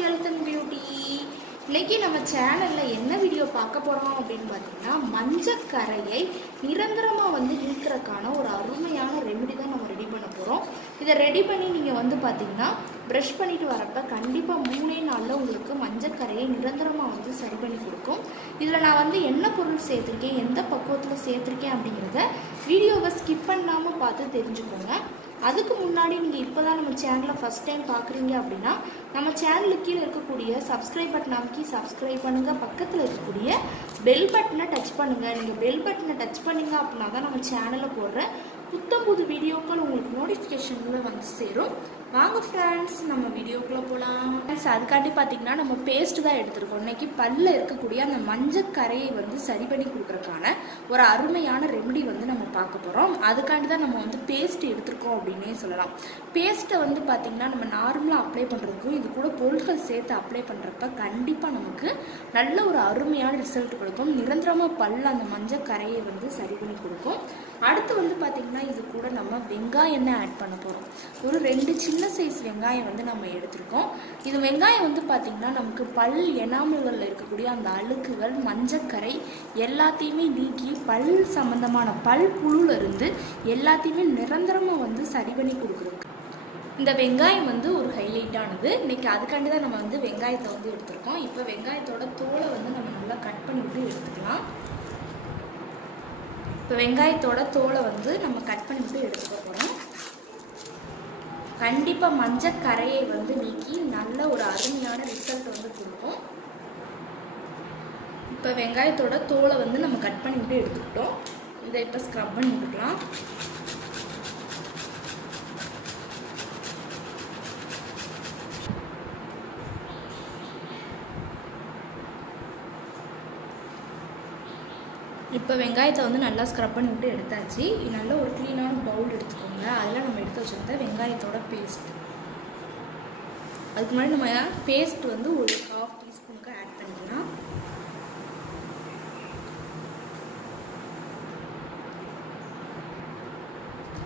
health and beauty. இன்னைக்கு நம்ம சேனல்ல என்ன வீடியோ பார்க்க போறோம் அப்படினு பாத்தீங்கன்னா மஞ்சள் கரையை நிரந்தரமா நீக்கிறதுக்கான ஒரு அருமையான ரெமெடி தான் நம்ம ரெடி பண்ண போறோம். இத ரெடி பண்ணி நீங்க பாத்தீங்கன்னா பிரஷ் பண்ணிட்டு வரப்ப கண்டிப்பா 3 நாள்ல உங்களுக்கு மஞ்சள் கரையை நிரந்தரமா சரி பண்ணி கொடுக்கும். இதுல நான் என்ன பொருள் சேர்த்திருக்கேன், எந்த பக்குவத்துல சேர்த்திருக்கேன் அப்படிங்கறத வீடியோவை ஸ்கிப் பண்ணாம பார்த்து தெரிஞ்சுக்கோங்க. அதுக்கு முன்னாடி நீங்க இப்போதான் நம்ம சேனலை ஃபர்ஸ்ட் டைம் பார்க்குறீங்க அப்படின்னா நம்ம சேனலுக்கு கீழே இருக்கக்கூடிய சப்ஸ்கிரைப் பட்டன் அமைக்கி சப்ஸ்கிரைப் பண்ணுங்க. பக்கத்தில் இருக்கக்கூடிய பெல் பட்டனை டச் பண்ணுங்க. நீங்கள் பெல் பட்டனை டச் பண்ணீங்க அப்படின்னா தான் நம்ம சேனலில் போடுற புது வீடியோக்கள் உங்களுக்கு நோட்டிஃபிகேஷனில் சேரும். வாங்க ஃப்ரெண்ட்ஸ், நம்ம வீடியோக்குள்ளே போகலாம். அதுக்காண்டி பார்த்தீங்கன்னா நம்ம பேஸ்ட் தான் எடுத்துருக்கோம். இன்னைக்கு பல்லில் இருக்கக்கூடிய அந்த மஞ்சள் கரையை சரி பண்ணி கொடுக்குறதுக்கான ஒரு அருமையான ரெமெடி நம்ம பார்க்க போகிறோம். அதுக்காண்டி தான் நம்ம பேஸ்ட் எடுத்துருக்கோம் அப்படின்னே சொல்லலாம். பேஸ்ட்டை பார்த்தீங்கன்னா நம்ம நார்மலாக அப்ளை பண்ணுறதுக்கும் இது கூட பொருட்கள் சேர்த்து அப்ளை பண்ணுறப்ப கண்டிப்பாக நமக்கு நல்ல ஒரு அருமையான ரிசல்ட் கொடுக்கும். நிரந்தரமாக பல்ல அந்த மஞ்சள் கரையை சரி பண்ணி கொடுக்கும். அடுத்து பார்த்தீங்கன்னா இது கூட நம்ம வெங்காயம் ஆட் பண்ண போகிறோம். ஒரு 2 சின்ன சைஸ் வெங்காயம் நம்ம எடுத்திருக்கோம். இது வெங்காயம் பார்த்தீங்கன்னா நமக்கு பல் எனாமல்களில் இருக்கக்கூடிய அந்த அழுக்குகள் மஞ்சக்கரை எல்லாத்தையுமே நீக்கி பல் சம்பந்தமான பல் புழுல இருந்து எல்லாத்தையுமே நிரந்தரமாக சரி பண்ணி கொடுக்குறோம். இந்த வெங்காயம் ஒரு ஹைலைட்டானது. இன்னைக்கு அதுக்காண்டி தான் நம்ம வெங்காயத்தை எடுத்திருக்கோம். இப்போ வெங்காயத்தோட தோலை நம்ம நல்லா கட் பண்ணிவிட்டு எடுத்துக்கலாம். இப்போ வெங்காயத்தோட தோலை நம்ம கட் பண்ணிவிட்டு எடுத்துக்க போகிறோம். கண்டிப்பாக மஞ்சள் கரையை நீக்கி நல்ல ஒரு அருமையான ரிசல்ட் கொடுக்கும். இப்போ வெங்காயத்தோட தோலை நம்ம கட் பண்ணிவிட்டு எடுத்துக்கிட்டோம். இதை இப்போ ஸ்க்ரப் பண்ணி விட்டுக்கலாம். இப்போ வெங்காயத்தை நல்லா ஸ்க்ரப் பண்ணி விட்டு எடுத்தாச்சு. நல்ல ஒரு க்ளீனான பவுல் எடுத்துக்கோங்க. அதில் நம்ம எடுத்து வச்சுருந்த வெங்காயத்தோட பேஸ்ட், அதுக்கு முன்னாடி நம்ம பேஸ்ட் ஒரு 1/2 டீஸ்பூனுக்கு ஆட் பண்ணிக்கலாம்.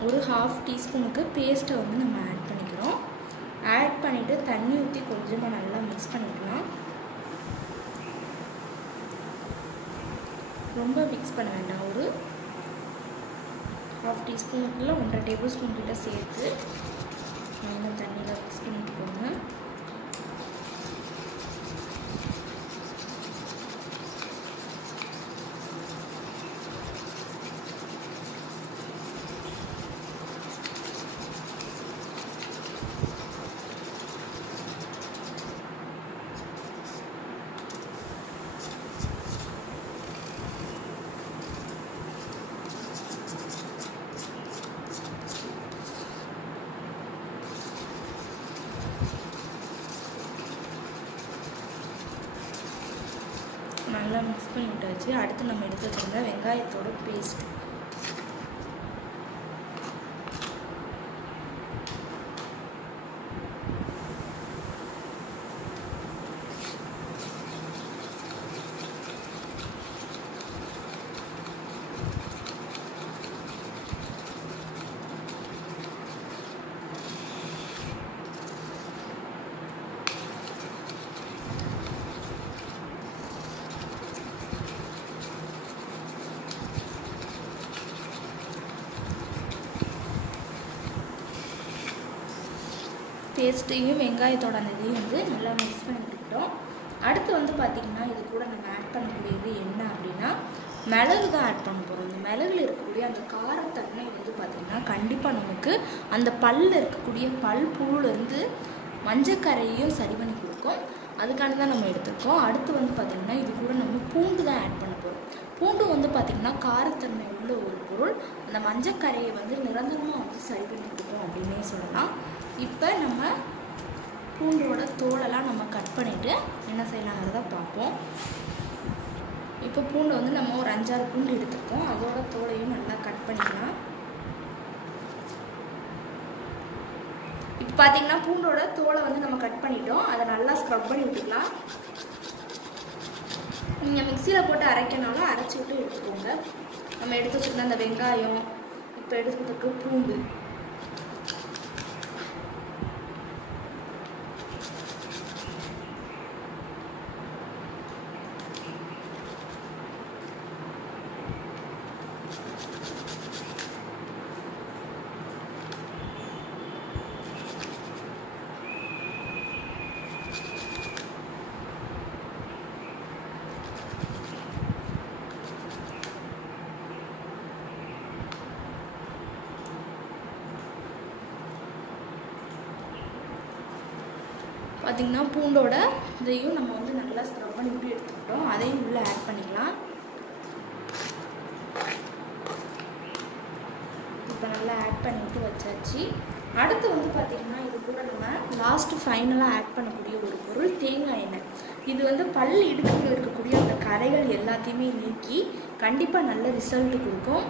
ஒரு 1/2 டீஸ்பூனுக்கு பேஸ்ட்டை நம்ம ஆட் பண்ணிக்கிறோம். ஆட் பண்ணிவிட்டு தண்ணி ஊற்றி கொஞ்சமாக நல்லா மிக்ஸ் பண்ணிக்கலாம். ரொம்ப மிக்ஸ் பண்ண வேண்டாம். ஒரு 1/2 டீஸ்பூனுக்குள்ள 1.5 டேபிள் ஸ்பூன் கிட்ட சேர்த்து நல்லா தண்ணியில் மிக்ஸ் பண்ணிட்டுக்கோங்க. நல்லா மிக்ஸ் பண்ணி விட்டாச்சு. அடுத்து நம்ம எடுத்து வச்சிருந்த வெங்காயத்தோட பேஸ்ட், பேஸ்ட்டையும் வெங்காயத்தோட அந்த இதையும் நல்லா மிக்ஸ் பண்ணி விட்டுக்கிட்டோம். அடுத்து பார்த்திங்கன்னா இது கூட நம்ம ஆட் பண்ணக்கூடியது என்ன அப்படின்னா மிளகு தான் ஆட் பண்ண போகிறோம். இந்த மிளகுல இருக்கக்கூடிய அந்த காரத்தன்மை பார்த்திங்கன்னா கண்டிப்பாக நமக்கு அந்த பல்லில் இருக்கக்கூடிய பல் புழுலேருந்து மஞ்சக்கரையையும் சரி பண்ணி கொடுக்கும். அதுக்காண்டி தான் நம்ம எடுத்துருக்கோம். அடுத்து பார்த்திங்கன்னா இது கூட நம்ம பூண்டு தான் ஆட் பண்ண போகிறோம். பூண்டு பார்த்திங்கன்னா காரத்தன்மை உள்ள ஒரு பொருள். அந்த மஞ்சக்கரையை நிரந்தரமாக சரி பண்ணி கொடுக்கும் அப்படின்னே சொல்லலாம். இப்போ நம்ம பூண்டோட தோலெல்லாம் நம்ம கட் பண்ணிவிட்டு என்ன செய்யலாங்கிறத பார்ப்போம். இப்போ பூண்டு நம்ம ஒரு 5-6 பூண்டு எடுத்துருக்கோம். அதோட தோலையும் நல்லா கட் பண்ணிக்கலாம். இப்போ பார்த்தீங்கன்னா பூண்டோட தோலை நம்ம கட் பண்ணிட்டோம். அதை நல்லா ஸ்க்ரப் பண்ணி விட்டுக்கலாம். நீங்கள் மிக்சியில் போட்டு அரைக்கனாலும் அரைச்சி விட்டு எடுத்துக்கோங்க. நம்ம எடுத்து வச்சுருந்த அந்த வெங்காயம், இப்போ எடுத்துக்கிட்டு பூண்டு, பார்த்திங்கன்னா பூண்டோட இதையும் நம்ம வந்து நல்லா ஸ்க்ரப் பண்ணி விட்டு எடுத்துக்கிட்டோம். அதையும் உள்ளே ஆட் பண்ணிக்கலாம். இப்போ நல்லா ஆட் பண்ணிவிட்டு வச்சாச்சு. அடுத்து வந்து பார்த்திங்கன்னா இது கூட நம்ம லாஸ்ட்டு ஃபைனலாக ஆட் பண்ணக்கூடிய ஒரு பொருள் தேங்காய் எண்ணெய். இது வந்து பல் இடுக்கில் இருக்கக்கூடிய அந்த கரைகள் எல்லாத்தையுமே நீக்கி கண்டிப்பாக நல்ல ரிசல்ட் கொடுக்கும்.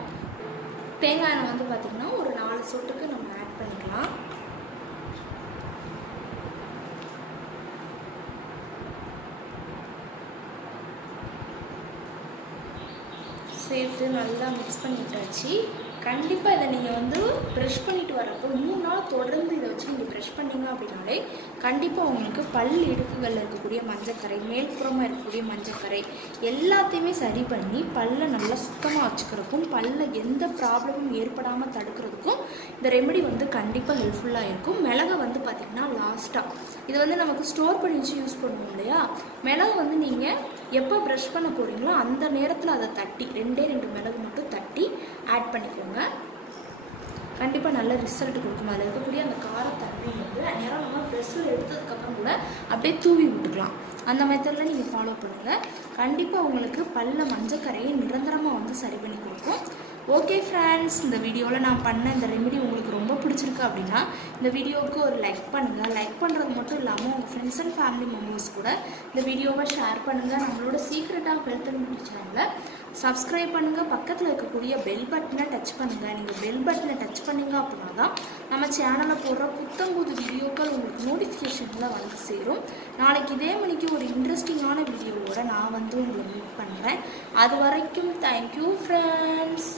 தேங்காய் எண்ணெய் வந்து பார்த்திங்கன்னா ஒரு 4 சொட்டுக்கு நம்ம ஆட் பண்ணிக்கலாம். சேர்த்து நல்லா மிக்ஸ் பண்ணி விட்டாச்சு. கண்டிப்பாக இதை நீங்கள் வந்து ப்ரெஷ் பண்ணிட்டு வரப்போ 3 நாள் தொடர்ந்து இதை வச்சு நீங்கள் ப்ரெஷ் பண்ணிங்க அப்படின்னாலே கண்டிப்பாக உங்களுக்கு பல் இடுக்குகளில் இருக்கக்கூடிய மஞ்சக்கரை, மேல்புறமாக இருக்கக்கூடிய மஞ்சக்கரை எல்லாத்தையுமே சரி பண்ணி பல்லை நல்லா சுத்தமாக வச்சுக்கிறதுக்கும் பல்ல எந்த ப்ராப்ளமும் ஏற்படாமல் தடுக்கிறதுக்கும் இந்த ரெமெடி வந்து கண்டிப்பாக ஹெல்ப்ஃபுல்லாக இருக்கும். மிளகை வந்து பார்த்திங்கன்னா லாஸ்ட்டாக இது வந்து நமக்கு ஸ்டோர் பண்ணி வச்சு யூஸ் பண்ணுவோம் இல்லையா, மிளகு வந்து நீங்கள் எப்போ ப்ரஷ் பண்ண போகிறீங்களோ அந்த நேரத்தில் அதை தட்டி 2 மிளகு மட்டும் தட்டி ஆட் பண்ணிக்கோங்க. கண்டிப்பாக நல்ல ரிசல்ட் கொடுக்கும். அதில் இருக்கக்கூடிய அந்த காரத்தன்மை வந்து நேரம் நம்ம ப்ரெஷ்ஷில் எடுத்ததுக்கப்புறம் கூட அப்படியே தூவி விட்டுக்கலாம். அந்த மெத்தடில் நீங்கள் ஃபாலோ பண்ணுங்கள். கண்டிப்பாக உங்களுக்கு பல்ல மஞ்சக்கரையை நிரந்தரமாக வந்து சரி பண்ணி கொடுக்கும். ஓகே ஃப்ரெண்ட்ஸ், இந்த வீடியோவில் நான் பண்ண இந்த ரெமெடி உங்களுக்கு ரொம்ப பிடிச்சிருக்கு அப்படின்னா இந்த வீடியோவுக்கு ஒரு லைக் பண்ணுங்கள். லைக் பண்ணுறது மட்டும் இல்லாமல் உங்கள் ஃப்ரெண்ட்ஸ் அண்ட் ஃபேமிலி மெம்பர்ஸ் கூட இந்த வீடியோவை ஷேர் பண்ணுங்கள். நம்மளோட secret of health and beauty சேனலை சப்ஸ்கிரைப் பண்ணுங்கள். பக்கத்தில் இருக்கக்கூடிய பெல் பட்டனை டச் பண்ணுங்கள். நீங்கள் பெல் பட்டனை டச் பண்ணிங்க அப்படின்னா தான் நம்ம சேனலில் போடுற புத்தம்புது வீடியோக்கள் உங்களுக்கு நோட்டிஃபிகேஷனில் வந்து சேரும். நாளைக்கு இதே மணிக்கு ஒரு இன்ட்ரெஸ்டிங்கான வீடியோவோட நான் வந்து உங்களை மீட் பண்ணுறேன். அது வரைக்கும் தேங்க்யூ ஃப்ரெண்ட்ஸ்.